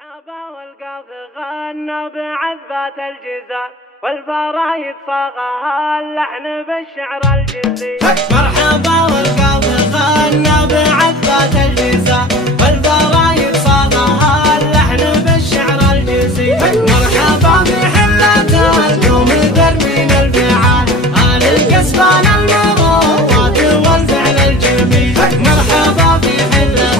مرحبا والقاف غنى بعذبات الجزاء والفرايد صاغها اللحن بالشعر الجزي. مرحبا والقاف غنى بعذبات الجزاء والفرايد صاغها اللحن بالشعر الجزي. مرحبا بحلة القوم دربين الفعال آل الكسبان المروات والفعل الجميل. مرحبا بحلة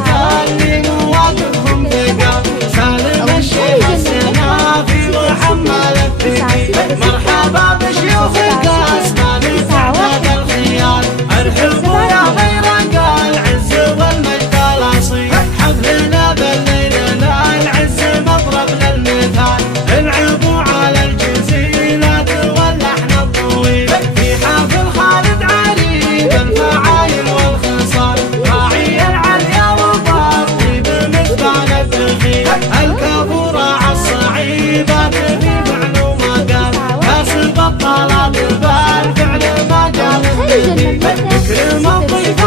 اللي مواقفهم ثقة سالم الشيخ السنافي وحمال الثقي. مرحبا بشيوخ القاسمان تعداد الخيال ارحبوا يا غير قال العز والمجد الاصيل. حفلنا بالليلة العز مضرب للمثال العبوا على الجزيلات واللحن الطويل. في حفل خالد عريب الفعايل والخصال راعي العليا وطاطي بمثبان الدخيل. الكافور راعى الصعيبات في فعل وما قال كاسب الطلب بالفعل ما قال. اكرم الضيف